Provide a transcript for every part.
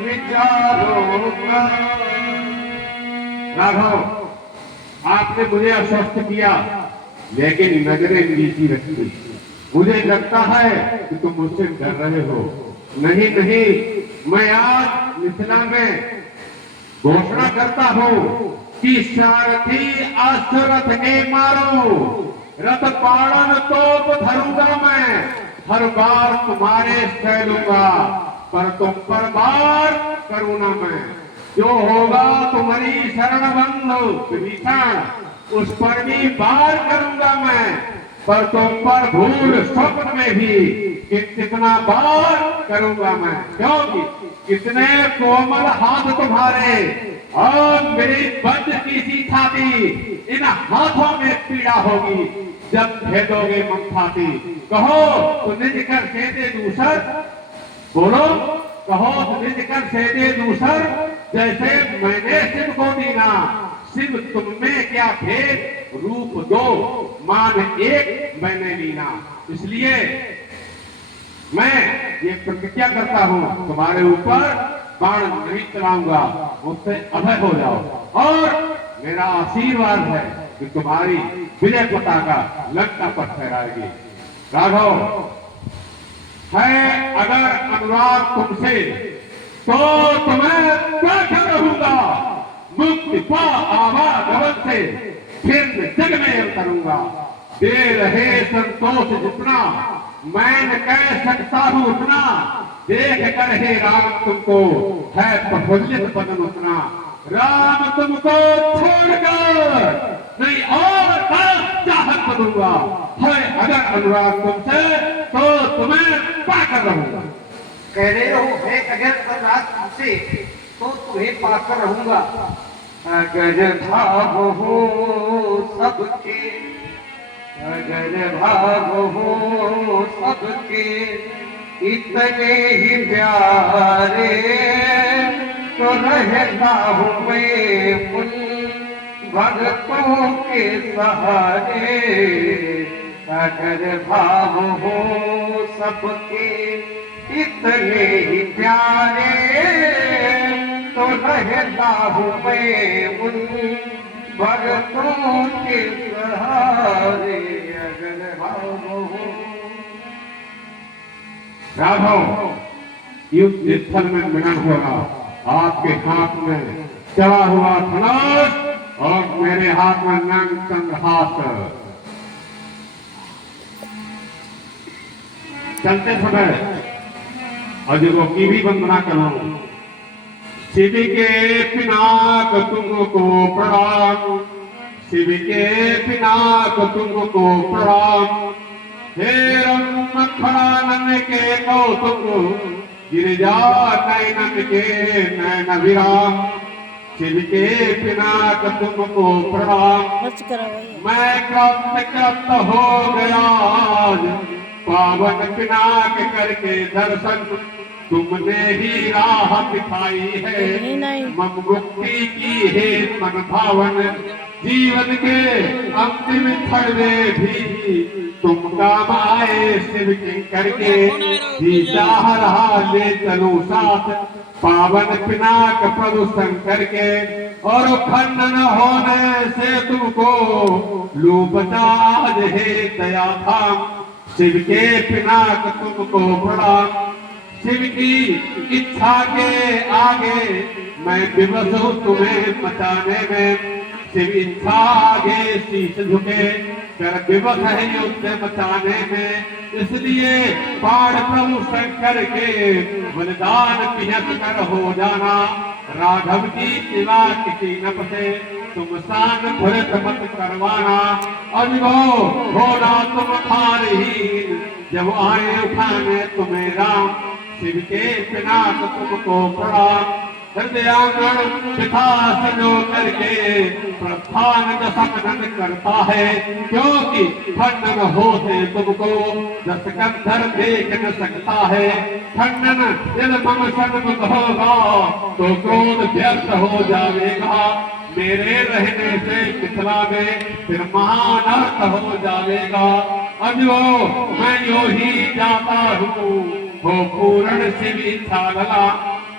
विचारों का। राघव, आपने मुझे आश्वस्त किया, लेकिन नजरें नीची रखी। मुझे लगता है कि तुम मुझसे डर रहे हो। नहीं नहीं, मैं आज मिथिला में घोषणा करता हूँ कि सारथी अश्वरथ ने मारो, रथ पाड़न तोप धरूंगा मैं, हर बार तुम्हारे सह लूंगा, पर तुम पर बार करूँ ना मैं। जो होगा तुम्हारी शरण बंधु विभीषण, उस पर भी बार करूंगा मैं, पर तुम पर भूल स्वप्न में भी कितना बार करूंगा मैं। क्योंकि कितने कोमल हाथ तुम्हारे और मेरी बंद की सी छाती, इन हाथों में पीड़ा होगी जब भेदोगे मंथाती। कहो तो निज कर सेदे दूसर, बोलो कहो तो निज कर सेदे दूसर, जैसे मैंने शिव को दीना, शिव तुम में क्या भेद, रूप दो मान एक मैंने लीना। इसलिए मैं ये प्रतिज्ञा करता हूँ, तुम्हारे ऊपर बाण नहीं चलाऊंगा, मुझसे अभय हो जाओ। और मेरा आशीर्वाद है कि तुम्हारी विजय पताका लंका पर फहराएगी। राघव, है अगर अनुराग तुमसे तो तुम्हें बैठा रहूंगा, मुक्ति पा आवागमन से फिर जग में करूंगा। दे रहे संतोष जितना मैं न कह सकता हूं उतना, देख कर हे राम तुमको है प्रफुल्लित बदन उतना। राम तुमको छोड़कर नहीं और चाहत करूंगा, है अगर अनुराग तुमसे तो तुम्हें पाकर रहूंगा। कह रहे हो है अगर अनुराग तुमसे तो तुम्हें पाकर रहूंगा। अगर भाव हो सबके, अगर भाव हो सबके इतने ही प्यारे, तो रहता हूँ मैं उन भक्तों के सहारे। अगर भाव हो सबके इतने ही प्यारे, तो रहता हूँ मैं उन भक्तों के सहारे। अगर भाव हो। राघव, युद्ध स्थल में मिलन हुआ, आपके हाथ में चला हुआ धनुष और मेरे हाथ में नंग संघात। चलते समय अजगों की भी वंदना करो। शिव के पिनाक तुमको प्रणाम, शिव के पिनाक तुमको प्रणाम। हे रमखड़ानन के कौतुक, गिरिजा नयनन के नयन विराम। शिव के पिनाक तुमको प्रणाम। मैं कृत हो गया आज, पावन पिनाक करके दर्शन, तुमने ही राह दिखाई है, मम मुक्ति की है मन भावन। जीवन के अंतिम क्षण में भी तुम काम आए शिव की करके, जी चाह रहा ले चलो साथ, पावन पिनाक प्रभु शंकर के। और खंडन होने से तुमको लू बचा आज है दया धाम। शिव के पिनाक तुमको प्रणाम। शिव की इच्छा के आगे मैं विवश हूँ तुम्हें बचाने में। शिव इच्छा आगे शीश झुके कर विवश है युद्ध बचाने में। इसलिए बाण प्रभु शंकर के बलिदान पियत कर हो जाना। राघव की सिवा किसी न बसे तुम शान भरत मत करवाना। अजगो होना तुम हारहीन जब आए उठाने तुम्हें राम। शिव के पिनाक तुमको प्रणाम। हृदयांगण पिता सजो करके प्रस्थान दशकन करता है, क्योंकि खंडन होते तुमको दस कंधर देख न सकता है। खंडन यदि मम सन्मुख होगा तो क्रोध व्यर्थ हो जाएगा। मेरे रहने से मिथिला में फिर महान अर्थ हो जाएगा। अजो मैं यो ही जाता हूँ हो पूर्ण शिव इच्छा लला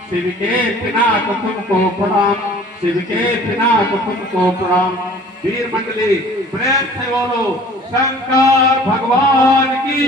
शिव के पिनाक तुमको प्रणाम शिव के पिनाक तुमको प्रणाम। वीर मंडली प्रेम से बोलो शंकर भगवान की।